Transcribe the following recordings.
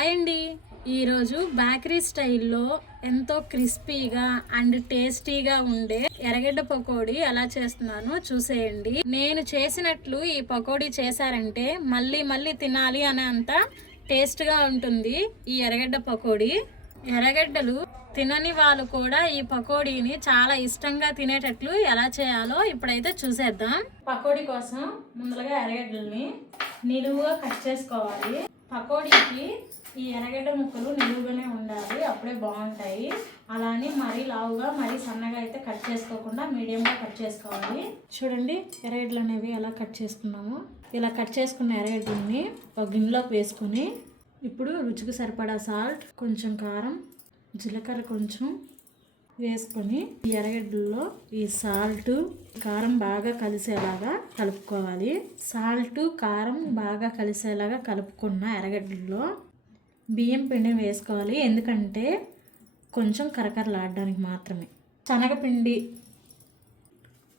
Hi అండి. ఈరోజు bakery స్టైల్లో ఎంతో క్రిస్పీగా అండ్ టేస్టీగా ఉండే ఎర్రగడ్డ పకోడీ ఎలా చేస్తున్నానో చూసేయండి. నేను చేసినట్లు ఈ పకోడీ చేశారంటే మళ్ళీ మళ్ళీ తినాలి అనే అంత టేస్ట్గా ఉంటుంది ఈ ఎర్రగడ్డ పకోడీ. ఎర్రగడ్డలు తినని వాళ్ళు కూడా ఈ పకోడీని చాలా ఇష్టంగా తినేటట్లు ఎలా చేయాలో ఇప్పుడైతే చూసేద్దాం. పకోడీ కోసం ముందుగా ఎర్రగడ్డల్ని నిలువుగా కట్ చేసుకోవాలి. పకోడీకి ఈ ఎర్రగడ్డ ముక్కలు నిలువుగానే ఉండాలి అప్పుడే బాగుంటాయి. అలానే మరీ లావుగా మరీ సన్నగా అయితే కట్ చేసుకోకుండా మీడియంగా కట్ చేసుకోవాలి. చూడండి ఎర్రగడ్డలు అనేవి ఎలా కట్ చేసుకున్నాము. ఇలా కట్ చేసుకున్న ఎర్రగడ్డల్ని ఒక గిన్నెలోకి వేసుకొని ఇప్పుడు రుచికి సరిపడా సాల్ట్ కొంచెం కారం జీలకర్ర కొంచెం వేసుకొని ఈ ఎర్రగడ్డల్లో ఈ సాల్ట్ కారం బాగా కలిసేలాగా కలుపుకోవాలి. సాల్ట్ కారం బాగా కలిసేలాగా కలుపుకున్న ఎర్రగడ్డల్లో బియ్యం పిండిని వేసుకోవాలి. ఎందుకంటే కొంచెం కరకరలాడడానికి మాత్రమే. శనగపిండి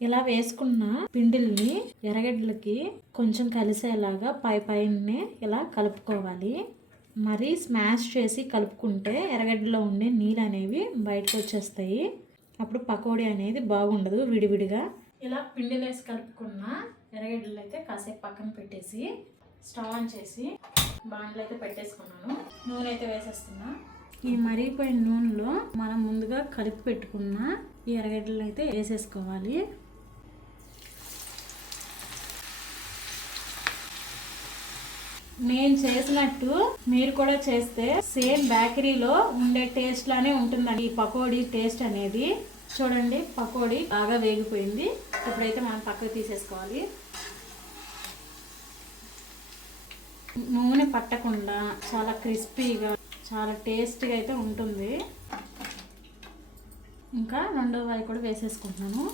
ఇలా వేసుకున్న పిండిల్ని ఎర్రగడ్డలకి కొంచెం కలిసేలాగా పై పైనే ఇలా కలుపుకోవాలి. మరీ స్మాష్ చేసి కలుపుకుంటే ఎర్రగడ్డలో ఉండే నీళ్ళు అనేవి బయటకు వచ్చేస్తాయి అప్పుడు పకోడీ అనేది బాగుండదు విడివిడిగా. ఇలా పిండిలు వేసి కలుపుకున్న ఎర్రగడ్డలు అయితే కాసేపు పక్కన పెట్టేసి స్టవ్ ఆన్ చేసి బాండ్లు అయితే పెట్టేసుకున్నాను. నూనె అయితే వేసేస్తున్నా. ఈ మరిగిపోయిన నూనెలో మనం ముందుగా కలిపి పెట్టుకున్న ఈ ఎర్రగడ్డలు అయితే వేసేసుకోవాలి. నేను చేసినట్టు మీరు కూడా చేస్తే సేమ్ బేకరీలో ఉండే టేస్ట్ లానే ఉంటుందండి. ఈ పకోడీ టేస్ట్ అనేది. చూడండి పకోడీ బాగా వేగిపోయింది. ఇప్పుడైతే మనం పక్కకు తీసేసుకోవాలి. నూనె పట్టకుండా చాలా క్రిస్పీగా చాలా టేస్టీగా అయితే ఉంటుంది. ఇంకా రెండో వాయి కూడా వేసేసుకుంటున్నాము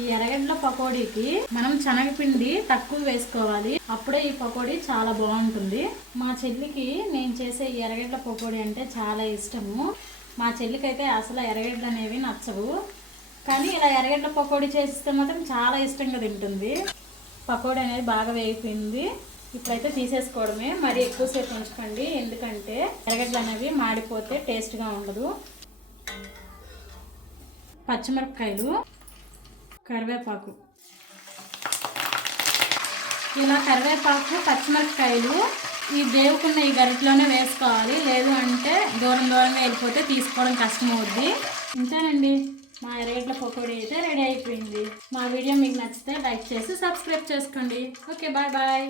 ఈ ఎర్రగడ్డల పకోడీకి మనం శనగపిండి తక్కువ వేసుకోవాలి. అప్పుడే ఈ పకోడీ చాలా బాగుంటుంది. మా చెల్లికి నేను చేసే ఈ ఎర్రగడ్డల పకోడీ అంటే చాలా ఇష్టము. మా చెల్లికి అయితే అసలు ఎర్రగడ్డలు అనేవి నచ్చవు. కానీ ఇలా ఎర్రగడ్డల పకోడీ చేస్తే మాత్రం చాలా ఇష్టంగా తింటుంది. పకోడీ అనేది బాగా వేగిపోయింది. ఇప్పుడైతే తీసేసుకోవడమే. మరి ఎక్కువసేపు ఉంచుకోండి. ఎందుకంటే ఎర్రగడ్డలు అనేవి మాడిపోతే టేస్ట్గా ఉండదు. పచ్చిమిరపకాయలు కరివేపాకు. ఇలా కరివేపాకు పచ్చిమిరపకాయలు ఈ దేవుకున్న ఈ గరిటలోనే వేసుకోవాలి. లేదు అంటే దూరం దూరంగా వెళ్ళిపోతే తీసుకోవడం కష్టం అవుద్ది ఇంతేనండి. మా ఎర్రగడ్డల పకోడీ అయితే రెడీ అయిపోయింది. మా వీడియో మీకు నచ్చితే లైక్ చేసి సబ్స్క్రైబ్ చేసుకోండి. Okay bye bye.